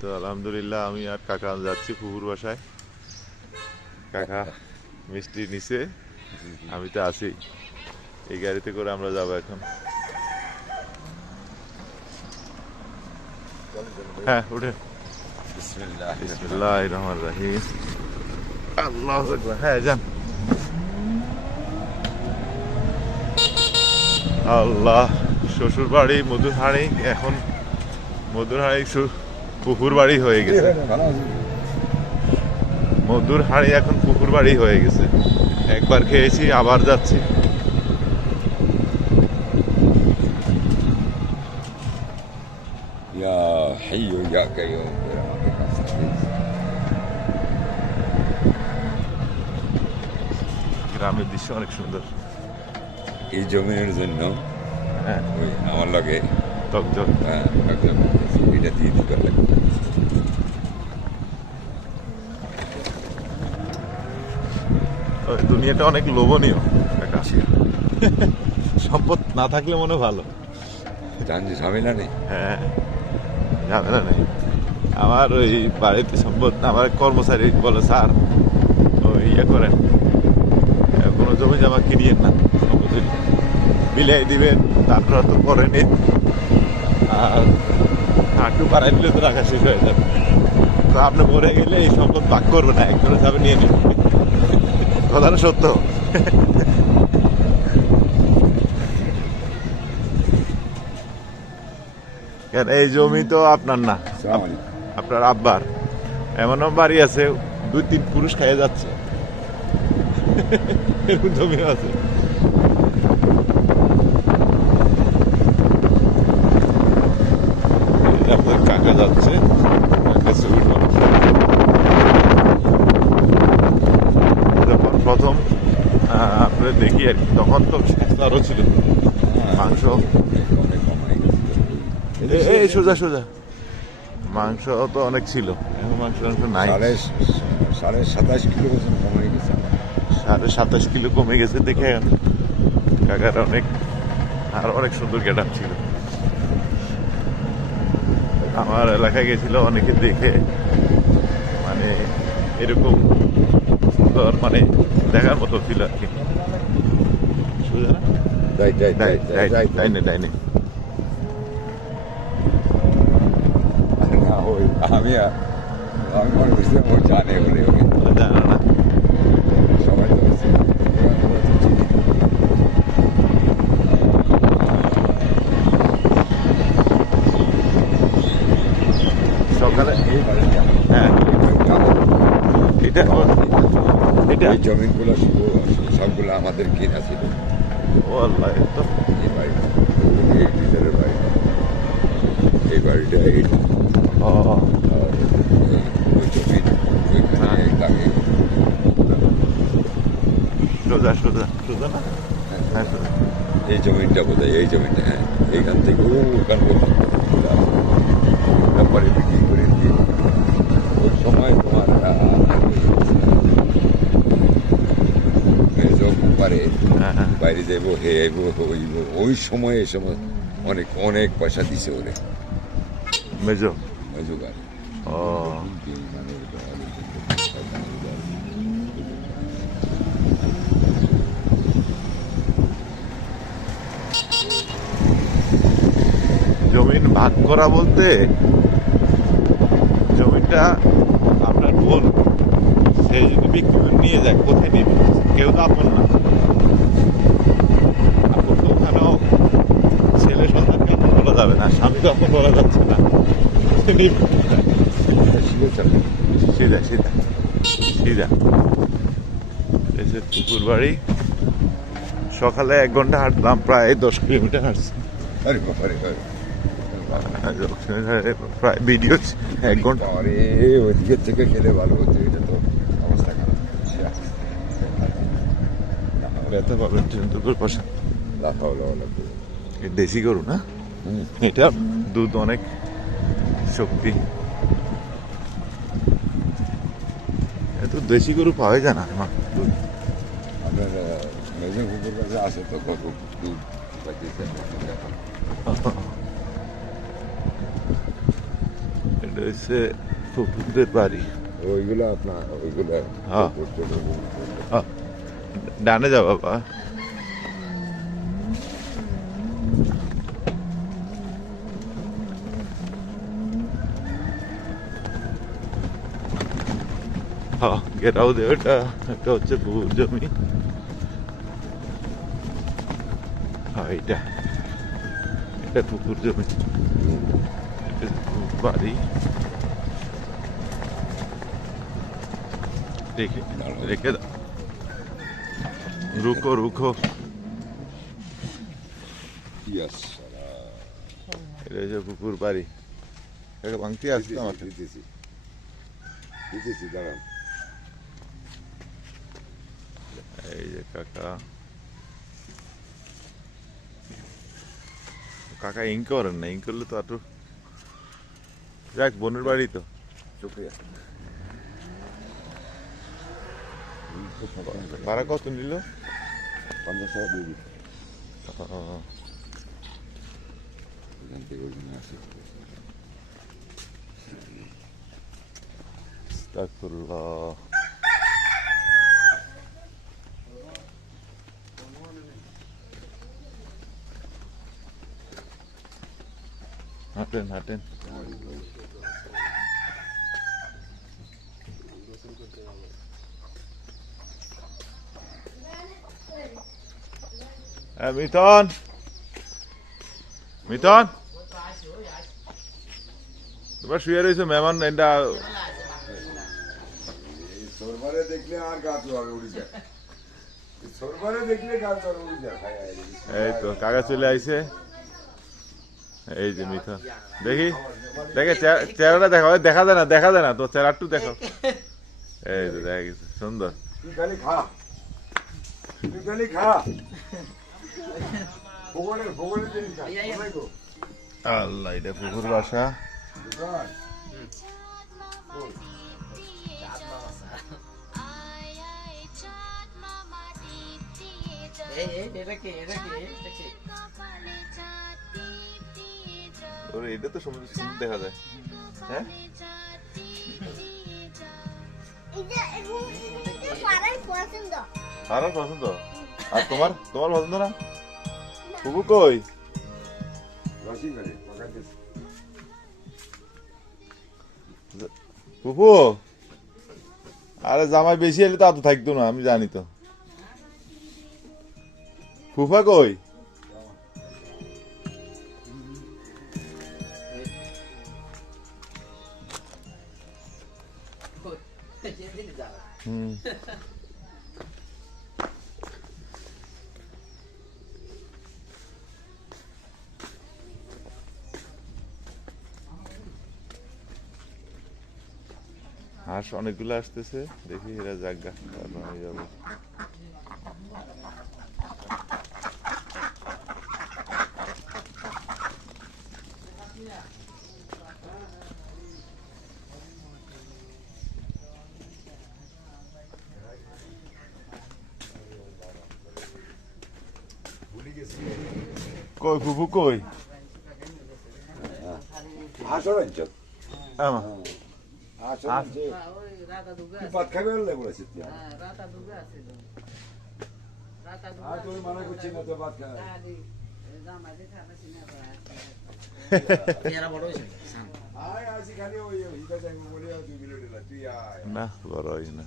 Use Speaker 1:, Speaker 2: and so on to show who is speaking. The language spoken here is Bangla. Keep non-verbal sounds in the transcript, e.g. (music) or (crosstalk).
Speaker 1: তো আলহামদুলিল্লাহ আমি আর কাকা যাচ্ছি পুকুর বাসায়। কাকা মিষ্টি নিচে আমি তো আছি। এই গাড়িতে করে আমরা যাব এখন। হ্যাঁ উঠে।
Speaker 2: বিসমিল্লাহ।
Speaker 1: বিসমিল্লাহ রহমান রাহিম। আল্লাহ হ্যাঁ যান। আল্লাহ শ্বশুর বাড়ি মধুরহাড়ি এখন মধুরহাড়ি শু- পুকুর বাড়ি হয়ে গেছে মধুর হাড়ি এখন পুকুর বাড়ি হয়ে গেছে একবার খেয়েছি আবার যাচ্ছি
Speaker 2: يا حي يا قيوم برحمتك أستغيث
Speaker 1: গ্রামের দৃশ্য অনেক সুন্দর
Speaker 2: এই জমিনের জন্য
Speaker 1: হ্যাঁ
Speaker 2: ওই আমার লগে আহ, একজন এটা দিয়ে দিতে লাগবে
Speaker 1: দুনিয়াটা অনেক লোভনীয়। সম্পদ না থাকলে মনে ভালো।
Speaker 2: জান ঝামেলা নেই।
Speaker 1: হ্যাঁ ঝামেলা নেই। আমার ওই বাড়িতে সম্পদ আমার কর্মচারী বলে স্যার ওই ইয়ে করেন। কোনো জমি জমা কিনিয়েন না। বিলাই দিবেন তারপর তো পরে নিন। আর হাঁটু বাড়াই দিলে তো রাখা শেষ হয়ে যাবে। তো আপনি মরে গেলে এই সম্পদ ভাগ করবে না একজনে যাবে নিয়ে নেবে কথাটা সত্য। এই জমি তো আপনার না? আপনার আব্বার। এমনও বাড়ি আছে দুই তিন পুরুষ খাইয়ে যাচ্ছে। এরকম জমি আছে এই যে আপনার কাকা যাচ্ছে যখন প্রথম। আপনার দেখি আর কি। তখন তো আরও ছিল। মাংস।
Speaker 2: অনেক কমাই গেছে।
Speaker 1: এই সোজা সোজা। মাংস তো অনেক ছিল। এখন মাংস মাংস নাই।
Speaker 2: সাড়ে সাড়ে সাতাশ কিলো কমাই গেছে।
Speaker 1: সাড়ে সাতাশ কিলো কমে গেছে দেখে। কাকার অনেক আর অনেক সুন্দর গেট ছিল। আমার এলাকায় গেছিল অনেকে দেখে। মানে এরকম সুন্দর মানে দেখার মতো ছিল আর কি।
Speaker 2: আমি আর- আমি মনে করছিলাম ও জানে বলে
Speaker 1: জানো না
Speaker 2: সবাই তো আছে। ওরা- ওরা তো চিনে।
Speaker 1: সকালে
Speaker 2: এই বাড়িটা
Speaker 1: হ্যাঁ এটা? এটা
Speaker 2: এই জমিনগুলো সব- সবগুলো আমাদের কিনা ছিল।
Speaker 1: ও আল্লাহ তো
Speaker 2: এই বাড়িটা। এই ভিতরের বাড়িটা। এই বাড়িটা এই।
Speaker 1: ও।
Speaker 2: আর ওই- ওই জমিন ওইখানে লাগে
Speaker 1: সোজা সোজা সোজা না? হ্যাঁ সোজা।
Speaker 2: এই জমিনটা বোধহয় এই জমিনটা হ্যাঁ। এইখান থেকে ওখান পর্যন্ত। তারপরে বিক্রি করে দিয়ে। ওই সময় তোমার পারে
Speaker 1: হ্যাঁ হ্যাঁ।
Speaker 2: বাইরে যাইব হে আইব হইব। ওই সময় এই সময় অনেক অনেক পয়সা দিছে ওরে।
Speaker 1: মেজো?
Speaker 2: জোগাড়
Speaker 1: ও। জমিন ভাগ করা বলতে জমিটা বোন সে যদি বিক্রি নিয়ে যায়, কোথায় নেবে? কেউ তো আপন না। আপন তো ওখানেও ছেলে সন্তানকে আপন বলা যাবে না, স্বামী তো আপন বলা যাচ্ছে না? সিধা সিধা সিধা পুকুর বাড়ি, সকালে এক ঘণ্টা হাঁটলাম, প্রায় দশ কিলোমিটার হাঁটছি।
Speaker 2: আরে বাবারে
Speaker 1: প্রায় ভিডিও এক ঘণ্টা।
Speaker 2: আরে ওইদিকের থেকে খেলে ভালো হতো এটা তো অবস্থা খারাপ।
Speaker 1: ব্যথা পাবেন চন্দ্রপুর পাশে।
Speaker 2: লাফাও লাফাও লাফাও
Speaker 1: দেশি গরু না? এটা দুধ অনেক শক্তি। এত দেশি গরু পাওয়া যায় না আমার দুধ
Speaker 2: আপনার মেজর কুকুর কাছে আসে তো কত দুধ (laughs)
Speaker 1: এটা এটা হচ্ছে ফুপুদের বাড়ি
Speaker 2: ওইগুলো আপনার ওইগুলো
Speaker 1: হ্যাঁ। আহ, ডানে যাও বাবা হ্যাঁ গেটাও দে ওটা একটা হচ্ছে পুকুর জমি হ্যাঁ এইটা এটা পুকুর জমি বাড়ি রেখে রেখে দাও রুকো রুকো এটা হচ্ছে পুকুর বাড়ি এটা ভাঙতে আসতো আমাকে
Speaker 2: দিতেছি দিতেছি দাঁড়ান
Speaker 1: এই যে কাকা কাকা ইঙ্ক করেন না ইঙ্ক করলে তো একটু যাক বোনের বাড়ি তো
Speaker 2: শুক্রিয়া
Speaker 1: ভাড়া কত নিল
Speaker 2: পঞ্চাশ টাকা দিয়ে দিচ্ছি
Speaker 1: ও,
Speaker 2: এখান থেকে ওইখানে আসি
Speaker 1: আস্তাগফিরুল্লাহ। হাঁটেন হাঁটেন হ্যাঁ, মিথন মিথন তোমার শুয়ে রয়েছে মেহমান এটা
Speaker 2: এই সরবারে দেখলে আর গাছ হবে উড়ে যায় এই সরবারে দেখলে গাছ আর উড়ে যায় হায় হায় রে।
Speaker 1: এই তো কাকা চলে আইছে এই যে মিথা দেখি? দেখে চেহারাটা দেখা দেখা যায় না দেখা যায় না। তো চেহারা একটু দেখো (laughs) এই তো দেখা গেছে সুন্দর? আল্লাহ এটা পুকুর বাসা।
Speaker 3: এই এটা কি? এটা কি? এটা কি?
Speaker 1: ওরে এটা তো সমুদ্র সুন্দর দেখা যায়। হ্যাঁ?
Speaker 4: পছন্দ।
Speaker 1: আর পছন্দ? আর তোমার? তোমার পছন্দ না? পুকুর কই। পুপু আরে জামাই বেশি এলে তো থাকতো না আমি জানি তো। ফুফা কই? (laughs) হাঁস অনেকগুলো আসতেছে দেখি এরা তারপর হয়ে যাবে
Speaker 2: ভুলে গেছি।
Speaker 1: কই ফুফু কই?
Speaker 2: হাঁসও রাঞ্চত।
Speaker 1: আমা।
Speaker 2: তুই
Speaker 3: আছে।
Speaker 2: ভাত খাবে তুই।
Speaker 3: হ্যাঁ রাতা দুগে আছে রাতা দুগে
Speaker 2: আর তুমি মানা করছি না তো খাবে। বলে
Speaker 1: না বড় হয়
Speaker 2: না।